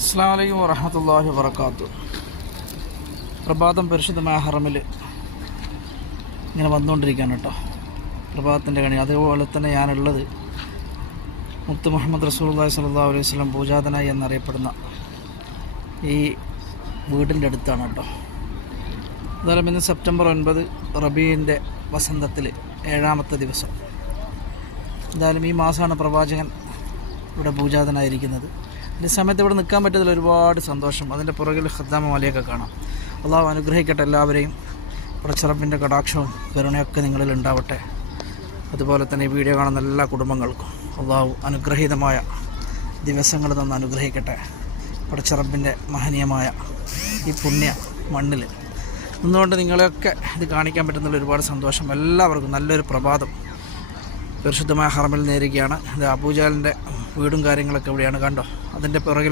അസ്സലാമു അലൈക്കും വറഹ്മത്തുള്ളാഹി വബറകാതുഹു. പ്രഭാതം പരിശുദ്ധമായ ഹറമിൽ ഇങ്ങനെ വന്നുകൊണ്ടിരിക്കുകയാണ് കേട്ടോ. പ്രഭാതത്തിൻ്റെ കണി. അതുപോലെ തന്നെ ഞാനുള്ളത് മുത്ത് മുഹമ്മദ് റസൂലുള്ളാഹി സ്വല്ലല്ലാഹു അലൈഹി വസല്ലം പൂജാതനായി എന്നറിയപ്പെടുന്ന ഈ വീടിൻ്റെ അടുത്താണ് കേട്ടോ. അതുപോലെ ഇന്ന് സെപ്റ്റംബർ 9 റബീൻ്റെ വസന്തത്തിൽ 7ാമത്തെ ദിവസം. എന്തായാലും ഈ മാസമാണ് പ്രവാചകൻ ഇവിടെ പൂജാതനായിരിക്കുന്നത്. ഈ സമയത്ത് ഇവിടെ നിൽക്കാൻ പറ്റിയതിൽ ഒരുപാട് സന്തോഷം. അതിൻ്റെ പുറകിൽ ഖദ്ദാമ മലയൊക്കെ കാണാം. അള്ളാഹു അനുഗ്രഹിക്കട്ടെ എല്ലാവരെയും. പടച്ചറപ്പിൻ്റെ കടാക്ഷവും കരുണയൊക്കെ നിങ്ങളിൽ ഉണ്ടാവട്ടെ. അതുപോലെ തന്നെ ഈ വീഡിയോ കാണുന്ന എല്ലാ കുടുംബങ്ങൾക്കും അള്ളാഹു അനുഗ്രഹീതമായ ദിവസങ്ങൾ തന്ന് അനുഗ്രഹിക്കട്ടെ. പടച്ചറപ്പിൻ്റെ മഹനീയമായ ഈ പുണ്യ മണ്ണിൽ നിന്നുകൊണ്ട് നിങ്ങളെയൊക്കെ ഇത് കാണിക്കാൻ പറ്റുന്നതിൽ ഒരുപാട് സന്തോഷം. എല്ലാവർക്കും നല്ലൊരു പ്രഭാതം പരിശുദ്ധമായ ഹറമിൽ നേരുകയാണ്. ഇത് അബൂജാലിൻ്റെ വീടും കാര്യങ്ങളൊക്കെ ഇവിടെയാണ്. കണ്ടോ, അതിൻ്റെ പുറകിലും